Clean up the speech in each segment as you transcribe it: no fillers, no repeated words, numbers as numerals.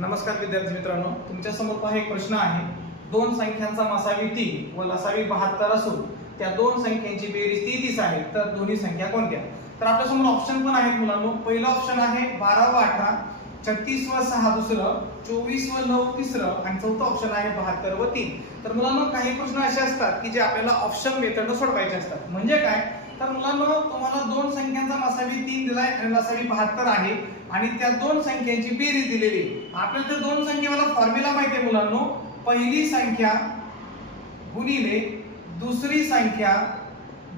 नमस्कार विद्यार्थी मित्रांनो, तुमच्या समोर पहा एक प्रश्न आहे. दोन संख्यांचा मसावी 3 व लसावी 72 असून त्या दोन संख्यांची बेरीज 33 आहे, तर दोन्ही संख्या कोणत्या? तर आपल्या समोर ऑप्शन पण आहेत मुलांनो. पहिला ऑप्शन आहे 12 व 18, 36 व 6 दुसरं, 24 व 9 तिसरं आणि चौथा ऑप्शन आहे 72 व 3. तर मुलांनो काही प्रश्न असे असतात की जे आपल्याला ऑप्शन मेथडने सोडवायचे असतात. म्हणजे काय? तर मुलांनो तुम्हाला दोन संख्यांचा मसावी 3 दिलाय आणि लसावी 72 आहे आणि त्या दोन संख्यांची बेरीज दिलेली आहे. आपल्याला त्या दोन संख्येला फॉर्म्युला माहिती आहे मुलांनो. पहिली संख्या गुणिले दुसरी संख्या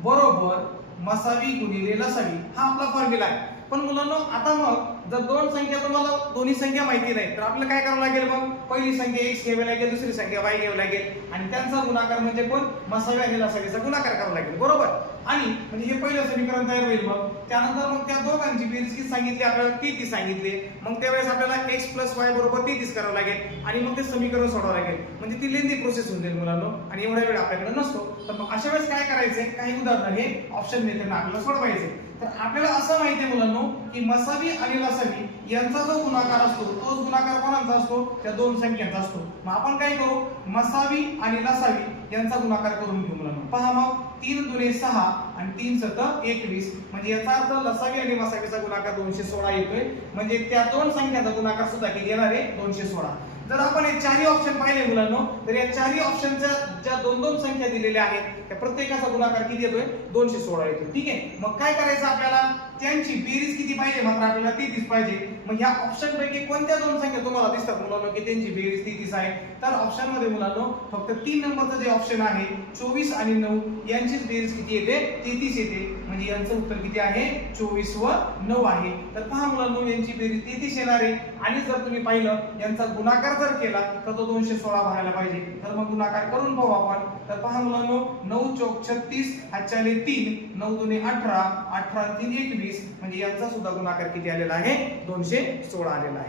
बरोबर मसावी गुणिले लसावी, हा आपला फॉर्म्युला आहे. पण मुलांनो आता मग जर दोन संख्या तुम्हाला दोन्ही संख्या माहिती नाही तर आपल्याला काय करावं लागेल? मग पहिली संख्या x घ्यावी लागेल, दुसरी संख्या y घ्यावी लागेल आणि त्यांचा गुणाकार म्हणजे कोण? मसावी आणि लसावीचा गुणाकार करावा लागेल, बरोबर? आणि म्हणजे हे पहिलं समीकरण तयार होईल. मग त्यानंतर मग त्या दोघांची बेरीज किती सांगितली आपल्याला? 33 सांगितली. मग त्यावेळेस आपल्याला x + y बरोबर 33 करावं लागेल आणि मग ते समीकरण सोडवावं लागेल. म्हणजे ती लेंदी प्रोसेस होऊन जाईल मुलांनो आणि एवढा वेळ आपल्याकडे नसतो. तर मग अशा वेळेस काय करायचंय? काही उदाहरण हे ऑप्शन मेथडने आपल्याला सोडवायचे. तर आपल्याला असं माहिती आहे मुलांनो की मसावी आणि लसावी यांचा जो गुणाकार असतो तोच गुणाकार कोणाचा असतो? त्या दोन संख्यांचा असतो. मग आपण काय करू? मसावी आणि लसावी यांचा गुणाकार करून घेऊ मुलांनो. पहा मग 3 दुणे 6 आणि 3 सत 21 म्हणजे याचा अर्थ लसावी आणि मसावीचा गुणाकार 216 येतोय. म्हणजे त्या दोन संख्यांचा गुणाकार सुद्धा किती येणार आहे? 216. जर आपण हे चारही ऑप्शन पाहिले मुलांनो तर या चारही ऑप्शनच्या ज्या दोन दोन संख्या दिलेल्या आहेत त्या प्रत्येकाचा गुणाकार किती येतोय? 216 येतोय. ठीक आहे. मग काय करायचं आपल्याला? त्यांची बेरीज किती पाहिजे? मात्र आपल्याला 33 पाहिजे. मग ह्या ऑप्शन पैकी कोणत्या दोन संख्या तुम्हाला दिसतात मुलांनो की त्यांची बेरीज 33 आहे? तर ऑप्शन मध्ये मुलांनो फक्त 3 नंबरचं जे ऑप्शन आहे 24 आणि 9 यांचीच बेरीज किती येते? 33 येते. म्हणजे यांचं उत्तर किती आहे? 24 व 9 आहे. तर पहा मुलांनो यांची बेरीज 33 येणार आहे आणि जर तुम्ही पाहिलं यांचा गुणाकार जर केला तर तो 216 भरायला पाहिजे. तर मग गुणाकार करून पाहू आपण. तर पहा मुलांनो 9 चौक 36, हातच्याले 3, 9 दुणे 18, 18 3 21 म्हणजे यांचा सुद्धा गुणाकार किती आलेला आहे? 216 आलेला आहे.